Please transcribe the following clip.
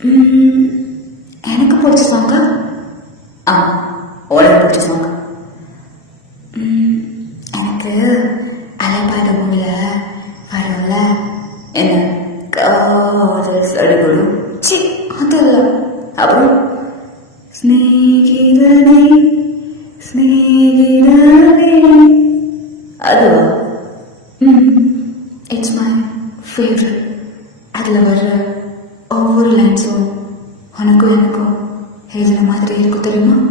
எனக்கு பிடிச்ச சாங்கா? ஆ, உனக்கு பிடிச்ச சாங்? எனக்கு அலைப்பாத மூவில வரல என்ன காதல் சடுகுடும் சி அது இல்லை. அப்புறம் ஸ்நேகிதனே ஸ்நேகிதனே அதுவா? It's my favourite. அதில் வர்ற ஒவ்வொரு லைன்ஸும் உனக்கும் எனக்கும் எழுதுன மாதிரி இருக்கும் தெரியுமா?